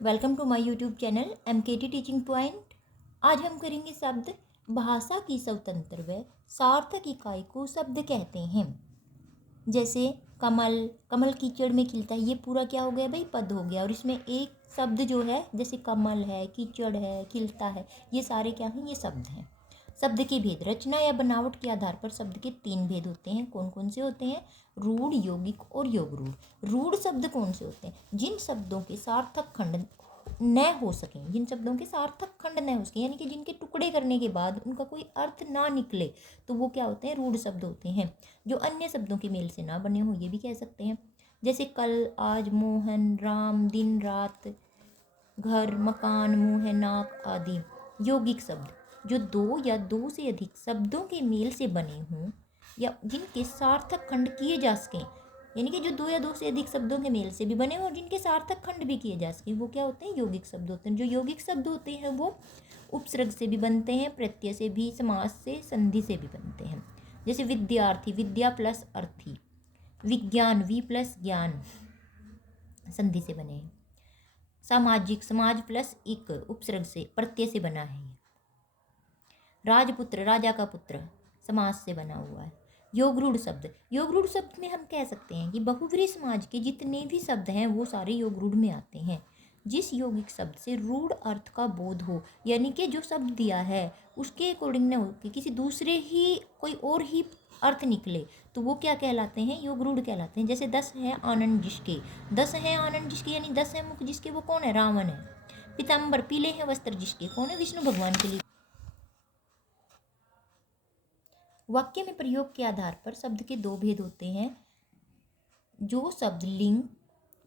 Welcome to my YouTube channel MKT teaching point. आज हम करेंगे शब्द। भाषा की स्वतंत्र व सार्थक इकाई को शब्द कहते हैं। जैसे कमल, कमल कीचड़ में खिलता है, ये पूरा क्या हो गया भाई, पद हो गया। और इसमें एक शब्द जो है, जैसे कमल है, कीचड़ है, खिलता है, ये सारे क्या हैं, ये शब्द हैं। शब्द के भेद। रचना या बनावट के आधार पर शब्द के 3 भेद होते हैं। कौन कौन से होते हैं? रूढ़, यौगिक और योग रूढ़। रूढ़ शब्द कौन से होते हैं? जिन शब्दों के सार्थक खंड न हो सकें, जिन शब्दों के सार्थक खंड न हो सकें, यानी कि जिनके टुकड़े करने के बाद उनका कोई अर्थ ना निकले, तो वो क्या होते हैं? रूढ़ शब्द होते हैं। जो अन्य शब्दों के मेल से ना बने हो, ये भी कह सकते हैं। जैसे कल, आज, मोहन, राम, दिन, रात, घर, मकान, मुंह, नाक आदि। यौगिक शब्द जो दो या दो से अधिक शब्दों के मेल से बने हों या जिनके सार्थक खंड किए जा सकें, यानी कि जो दो या दो से अधिक शब्दों के मेल से भी बने हों और जिनके सार्थक खंड भी किए जा सकें, वो क्या होते हैं? यौगिक शब्द होते हैं। जो यौगिक शब्द होते हैं वो उपसर्ग से भी बनते हैं, प्रत्यय से भी, समास से, संधि से भी बनते हैं। जैसे विद्यार्थी, विद्या प्लस अर्थी। विज्ञान, वी प्लस ज्ञान, संधि से बने हैं। सामाजिक, समाज प्लस इक, उपसर्ग से, प्रत्यय से बना है। राजपुत्र, राजा का पुत्र, समास से बना हुआ है। योग रूढ़ शब्द। योग रूढ़ शब्द में हम कह सकते हैं कि बहुव्रीहि समाज के जितने भी शब्द हैं वो सारे योग रूढ़ में आते हैं। जिस यौगिक शब्द से रूढ़ अर्थ का बोध हो, यानी कि जो शब्द दिया है उसके अकॉर्डिंग न हो कि किसी दूसरे ही कोई और ही अर्थ निकले, तो वो क्या कहलाते हैं? योग रूढ़ कहलाते हैं। जैसे 10 है आनंद जिसके, 10 है आनंद जिसके, यानी 10 है मुख जिसके, वो कौन है? रावण है। पीताम्बर, पीले हैं वस्त्र जिसके, कौन है? विष्णु भगवान के लिए। वाक्य में प्रयोग के आधार पर शब्द के 2 भेद होते हैं। जो शब्द लिंग,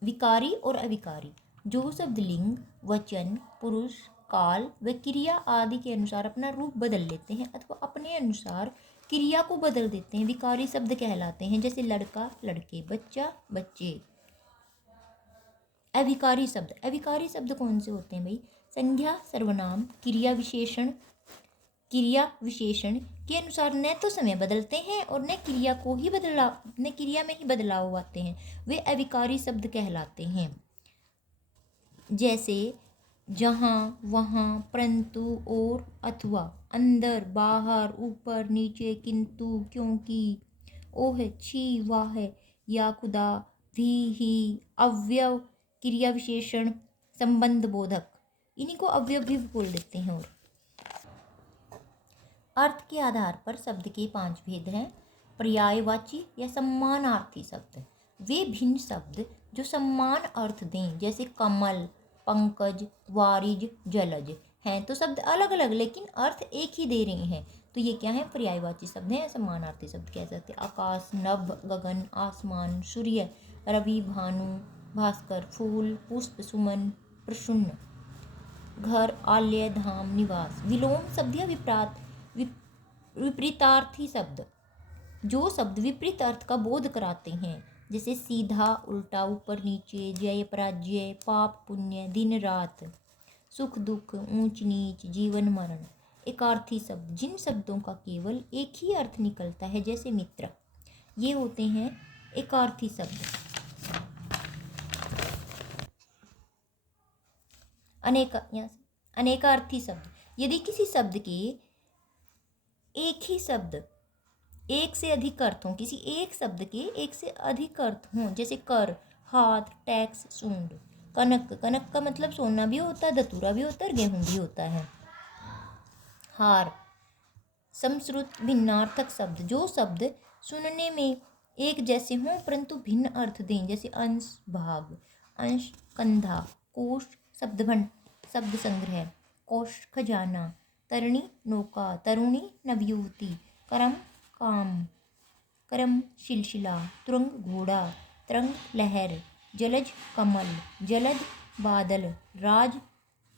विकारी और अविकारी। जो शब्द लिंग, वचन, पुरुष, काल व क्रिया आदि के अनुसार अपना रूप बदल लेते हैं अथवा अपने अनुसार क्रिया को बदल देते हैं, विकारी शब्द कहलाते हैं। जैसे लड़का, लड़के, बच्चा, बच्चे। अविकारी शब्द। अविकारी शब्द कौन से होते हैं भाई? संज्ञा, सर्वनाम, क्रिया विशेषण के अनुसार न तो समय बदलते हैं और न क्रिया में ही बदलाव आते हैं, वे अविकारी शब्द कहलाते हैं। जैसे जहाँ, वहाँ, परंतु, और, अथवा, अंदर, बाहर, ऊपर, नीचे, किंतु, क्योंकि, ओह, छी, वाह, या, खुदा, भी, ही, अव्यव, क्रिया विशेषण, संबंध बोधक। इन्हीं को अव्यव भी बोल देते हैं। और अर्थ के आधार पर शब्द के 5 भेद हैं। पर्यायवाची या सम्मानार्थी शब्द। वे भिन्न शब्द जो सम्मान अर्थ दें, जैसे कमल, पंकज, वारिज, जलज हैं, तो शब्द अलग अलग लेकिन अर्थ एक ही दे रहे हैं, तो ये क्या है? पर्यायवाची शब्द हैं। सम्मानार्थी शब्द कह सकते हैं। आकाश, नभ, गगन, आसमान, सूर्य, रवि, भानु, भास्कर, फूल, पुष्प, सुमन, प्रसून्न, घर, आलय, धाम, निवास। विलोम शब्द या विपरीतार्थी शब्द। जो शब्द विपरीत अर्थ का बोध कराते हैं, जैसे सीधा, उल्टा, ऊपर नीचे, जय पराजय, पाप पुण्य, दिन रात, सुख दुख, ऊंच नीच, जीवन मरण। एकार्थी शब्द। जिन शब्दों का केवल एक ही अर्थ निकलता है, जैसे मित्र, ये होते हैं एकार्थी शब्द। अनेकार्थी शब्द। यदि किसी शब्द के एक ही शब्द एक से अधिक अर्थ हों, किसी एक शब्द के एक से अधिक अर्थ हों, जैसे कर, हाथ, टैक्स, सूंड। कनक, कनक का मतलब सोना भी होता है, धतूरा भी होता है और गेहूं भी होता है। हार। समश्रुत भिन्नार्थक शब्द। जो शब्द सुनने में एक जैसे हों परंतु भिन्न अर्थ दें, जैसे अंश, भाग, अंश, कंधा, कोश, शब्द संग्रह, कोश, खजाना, तरणी, नौका, तरुणी, नवयुवती, करम, काम, करम, शिलशिला, तुरंग, घोड़ा, तरंग, लहर, जलज, कमल, जलद, बादल, राज,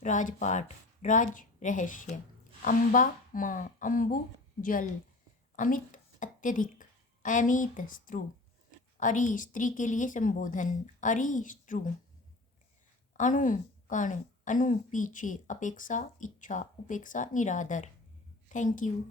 राजपाट, राज, रहस्य, अम्बा, माँ, अम्बु, जल, अमित, अत्यधिक, अमित, स्त्रु, अरि, स्त्री के लिए संबोधन, अरि, स्त्रु, अणु, कण, अनु, पीछे, अपेक्षा, इच्छा, उपेक्षा, निरादर। Thank you.